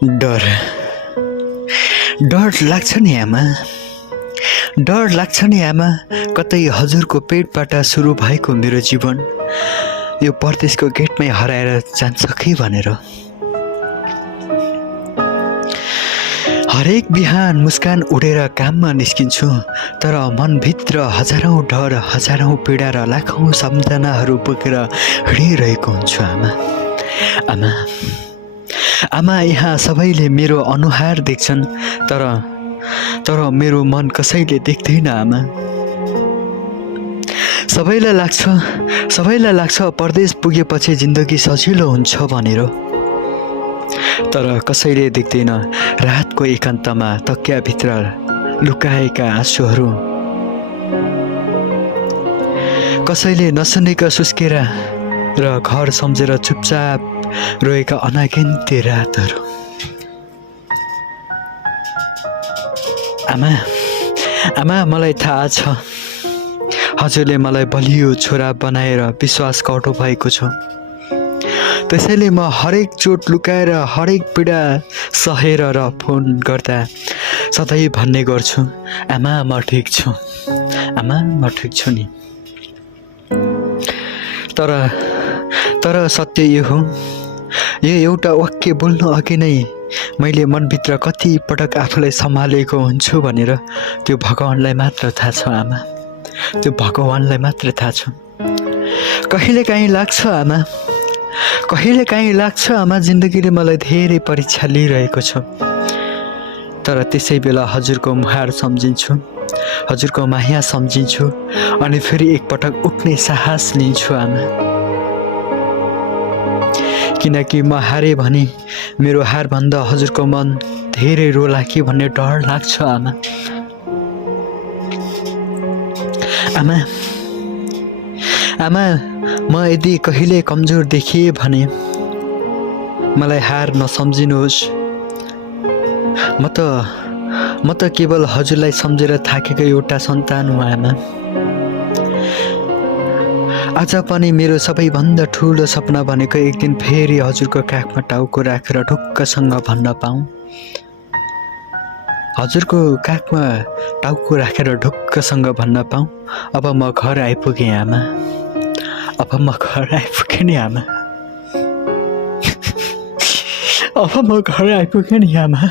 डर डर लाग्छ नि आमा, डर लाग्छ नि आमा। कतै हजुरको पेटबाट सुरु भएको मेरो जीवन यो परदेशको गेटमै हराएर जान्छ कि भनेर। हरेक बिहान मुस्कान उडेर काममा निस्किन्छु, तर मनभित्र हजारौँ डर, हजारौँ पीडा र लाखौँ सम्झनाहरू बोकेर हिँडिरहेको हुन्छु आमा। आमा आमा, यहाँ सबैले मेरो अनुहार देख्छन्, तर मेरो मन कसैले देख्दैन आमा। सबैलाई लाग्छ परदेश पुगेपछि जिन्दगी सजिलो हुन्छ भनेर, तर कसैले देख्दैन रातको एकान्तमा तकियाभित्र लुकाएका आँसुहरू, कसैले नसुनेका सुस्केरा र घर सम्झेर चुपचाप रोएका अनागिन्ती रातहरू। आमा, मलाई थाहा छ हजुरले मलाई बलियो छोरा बनाएर विश्वास गर्नु भएको छ। त्यसैले म हरेक चोट लुकाएर, हरेक पीडा सहेर र फोन गर्दा सधैँ भन्ने गर्छु, आमा म ठिक छु, आमा म ठिक छु नि। तर सत्य यो हो, यो एउटा वाक्य बोल्नु अघि नै मैले मनभित्र कति पटक आफूलाई सम्हालेको हुन्छु भनेर त्यो भगवानलाई मात्र थाहा छ आमा, त्यो भगवानलाई मात्र थाहा छ। कहिलेकाहीँ लाग्छ आमा जिन्दगीले मलाई धेरै परीक्षा लिइरहेको छ, तर त्यसै बेला हजुरको मुहार सम्झिन्छु, हजुरको माया सम्झिन्छु, अनि फेरि एकपटक उठ्ने साहस लिन्छु आमा। किनकि म हारे भने मेरो हारभन्दा हजुरको मन धेरै रोला कि भन्ने डर लाग्छ आमा। आमा, म यदि कहिले कमजोर देखिए भने मलाई हार नसम्झिनुहोस्। म त केवल हजुरलाई सम्झेर थाकेको एउटा सन्तान हुँ आमा। आज पनि मेरो सबैभन्दा ठुलो सपना भनेको एक दिन फेरि हजुरको काखमा टाउको राखेर ढुक्कसँग भन्न पाऊँ, हजुरको काखमा टाउको राखेर ढुक्कसँग भन्न पाऊँ, अब म घर आइपुगेँ आमा, अब म घर आइपुगेँ नि आमा, अब म घर आइपुगेँ नि आमा।